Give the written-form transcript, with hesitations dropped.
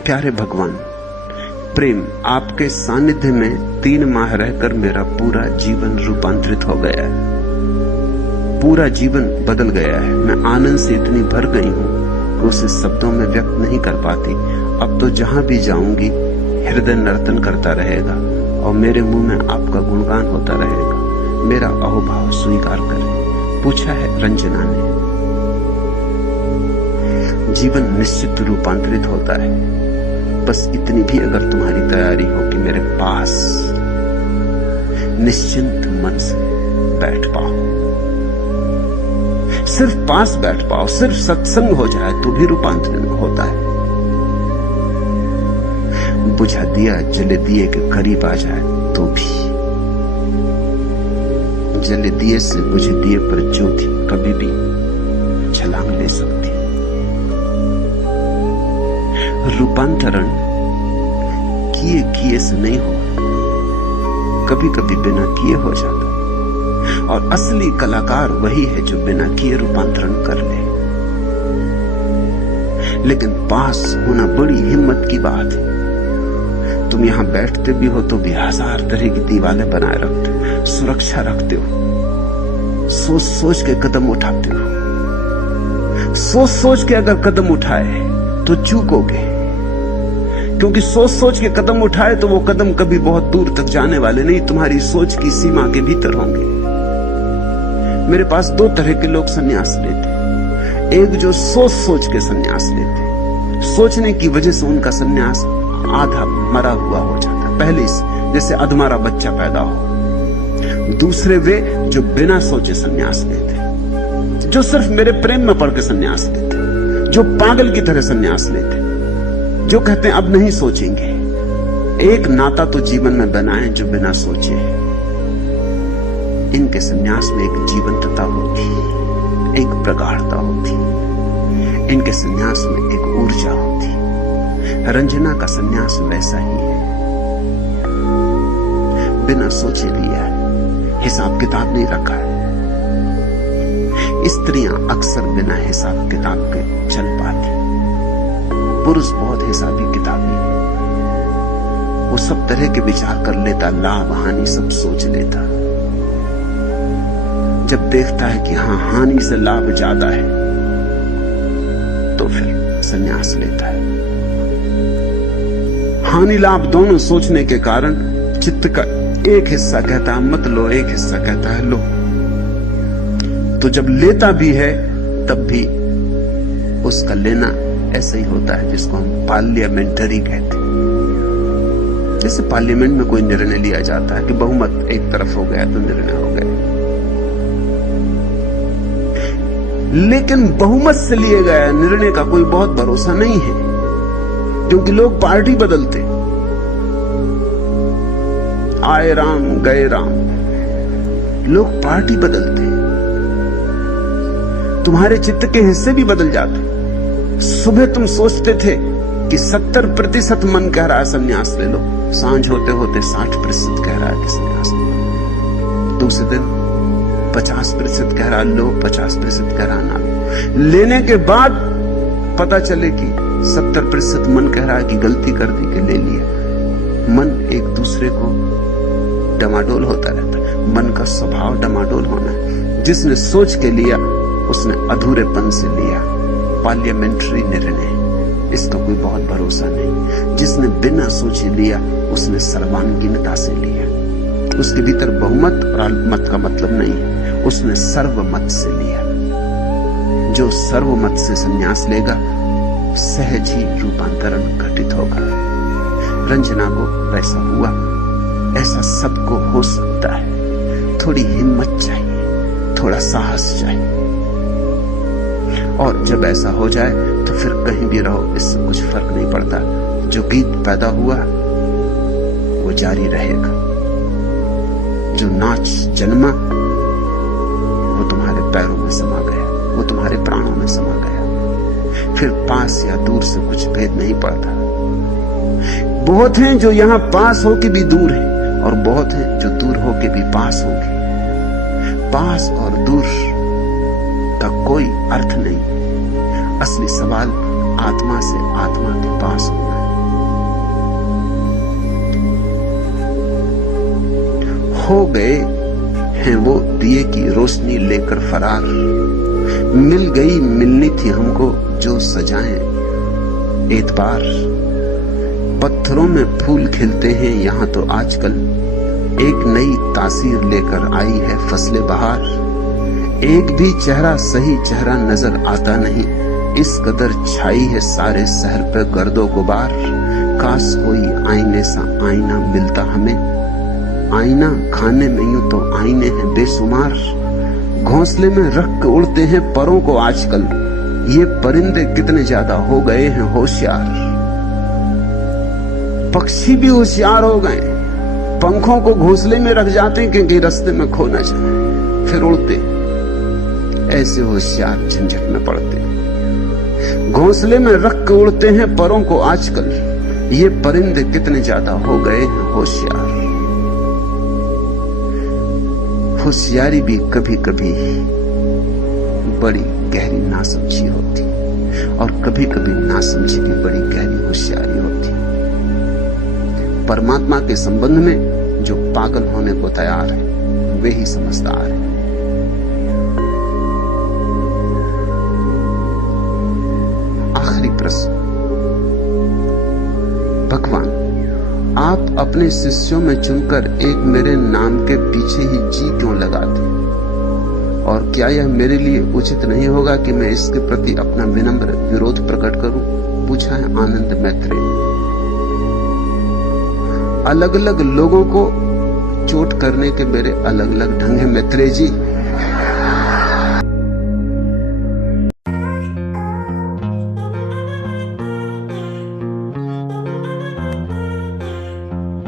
प्यारे भगवान, प्रेम आपके सानिध्य में 3 माह रहकर मेरा पूरा जीवन रूपांतरित हो गया है। पूरा जीवन बदल गया है। मैं आनंद से इतनी भर गई हूं कि उसे शब्दों में व्यक्त नहीं कर पाती। अब तो जहां भी जाऊंगी हृदय नर्तन करता रहेगा और मेरे मुंह में आपका गुणगान होता रहेगा। मेरा अहोभाव स्वीकार करें। पूछा है रंजना ने। जीवन निश्चित रूपांतरित होता है, बस इतनी भी अगर तुम्हारी तैयारी हो कि मेरे पास निश्चिंत मन से बैठ पाओ, सिर्फ पास बैठ पाओ, सिर्फ सत्संग हो जाए तो भी रूपांतरण होता है। बुझा दिया जले दिए के करीब आ जाए तो भी। जले दिए से बुझे दिए पर ज्योति कभी भी छलांग ले सकती। रूपांतरण किए किए से नहीं हो, कभी कभी बिना किए हो जाता। और असली कलाकार वही है जो बिना किए रूपांतरण कर ले। लेकिन पास होना बड़ी हिम्मत की बात है। तुम यहां बैठते भी हो तो भी 1000 तरह की दीवारें बनाए रखते हो, सुरक्षा रखते हो, सोच सोच के कदम उठाते हो। सोच सोच के अगर कदम उठाए तो चूकोगे, क्योंकि सोच सोच के कदम उठाए तो वो कदम कभी बहुत दूर तक जाने वाले नहीं, तुम्हारी सोच की सीमा के भीतर होंगे। मेरे पास 2 तरह के लोग सन्यास लेते। एक जो सोच सोच के सन्यास लेते, सोचने की वजह से उनका सन्यास आधा मरा हुआ हो जाता, पहले से, जैसे अधमरा बच्चा पैदा हो। दूसरे वे जो बिना सोचे सन्यास लेते, जो सिर्फ मेरे प्रेम में पड़ के सन्यास लेते, जो पागल की तरह सन्यास लेते, जो कहते हैं अब नहीं सोचेंगे। एक नाता तो जीवन में बनाए जो बिना सोचे। इनके सन्यास में एक जीवंतता होती, एक प्रगाढ़ता होती, इनके सन्यास में एक ऊर्जा होती। रंजना का सन्यास वैसा ही है, बिना सोचे लिया है, हिसाब किताब नहीं रखा है। स्त्रियां अक्सर बिना हिसाब किताब के चल पाती, पुरुष बहुत हिसाबी किताबी है। वो सब तरह के विचार कर लेता, लाभ हानि सब सोच लेता। जब देखता है कि हाँ, हानि से लाभ ज्यादा है तो फिर संन्यास लेता है। हानि लाभ दोनों सोचने के कारण चित्त का एक हिस्सा कहता है मत लो, एक हिस्सा कहता है लो। तो जब लेता भी है तब भी उसका लेना ऐसा ही होता है जिसको हम पार्लियामेंटरी कहते हैं। जैसे पार्लियामेंट में कोई निर्णय लिया जाता है कि बहुमत एक तरफ हो गया तो निर्णय हो गया, लेकिन बहुमत से लिए गया निर्णय का कोई बहुत भरोसा नहीं है, क्योंकि लोग पार्टी बदलते। आए राम गए राम, लोग पार्टी बदलते। तुम्हारे चित्त के हिस्से भी बदल जाते। सुबह तुम सोचते थे कि 70% मन कह रहा है संन्यास ले लो, सांझ होते होते 60% कह रहा है कि संन्यास ले लो। दूसरे दिन 50% कह रहा लो, 50% कह रहा ना लो। लेने के बाद पता चले कि 70% मन कह रहा है कि गलती कर दी कि ले लिया। मन एक दूसरे को डमाडोल होता रहता है। मन का स्वभाव डमाडोल होना है। जिसने सोच के लिया उसने अधूरेपन से लिया, पार्लियामेंट्री निर्णय, इसका कोई बहुत भरोसा नहीं। जिसने बिना सोचे लिया उसने सर्वांगीणता से लिया। उसके भीतर बहुमत और अल्पमत का मतलब नहीं है, उसने सर्वमत से लिया। जो सर्वमत से संन्यास लेगा सहज ही रूपांतरण घटित होगा। रंजना को वैसा हुआ, ऐसा सबको हो सकता है। थोड़ी हिम्मत चाहिए, थोड़ा साहस चाहिए, और जब ऐसा हो जाए तो फिर कहीं भी रहो, इससे कुछ फर्क नहीं पड़ता। जो गीत पैदा हुआ वो जारी रहेगा, जो नाच जन्मा वो तुम्हारे पैरों में समा गया, वो तुम्हारे प्राणों में समा गया। फिर पास या दूर से कुछ भेद नहीं पड़ता। बहुत हैं जो यहां पास होके भी दूर हैं, और बहुत हैं जो दूर होके भी पास होंगे। पास और दूर का कोई अर्थ नहीं। असली सवाल आत्मा से आत्मा के पास होना है। गए हैं वो दिए की रोशनी लेकर फरार। मिल गई मिलनी थी हमको जो सजाएं एतबार। पत्थरों में फूल खिलते हैं यहाँ तो आजकल, एक नई तासीर लेकर आई है फसले बहार। एक भी चेहरा सही चेहरा नजर आता नहीं, इस कदर छाई है सारे शहर पे गर्दो गुबार। काश कोई आईने सा आईना मिलता हमें, आईना खाने में यूं तो आईने हैं बेशुमार। घोंसले में रख के उड़ते हैं परों को आजकल, ये परिंदे कितने ज्यादा हो गए हैं होशियार। पक्षी भी होशियार हो गए, पंखों को घोंसले में रख जाते हैं क्योंकि रास्ते में खो ना जाए, फिर उड़ते। ऐसे होशियार झंझट में पड़ते, घोंसले में रख के उड़ते हैं परों को आजकल, ये परिंदे कितने ज्यादा हो गए हैं होशियार। होशियारी भी कभी कभी बड़ी गहरी नासमझी होती, और कभी कभी नासमझी भी बड़ी गहरी होशियारी होती। परमात्मा के संबंध में जो पागल होने को तैयार है वे ही समझदार है। आखिरी प्रश्न, भगवान आप अपने शिष्यों में चुनकर एक मेरे नाम के पीछे ही जी क्यों लगाते, और क्या यह मेरे लिए उचित नहीं होगा कि मैं इसके प्रति अपना विनम्र विरोध प्रकट करूं? पूछा है आनंद मैत्रेय। अलग अलग लोगों को चोट करने के मेरे अलग अलग ढंग हैं मैत्रेय जी।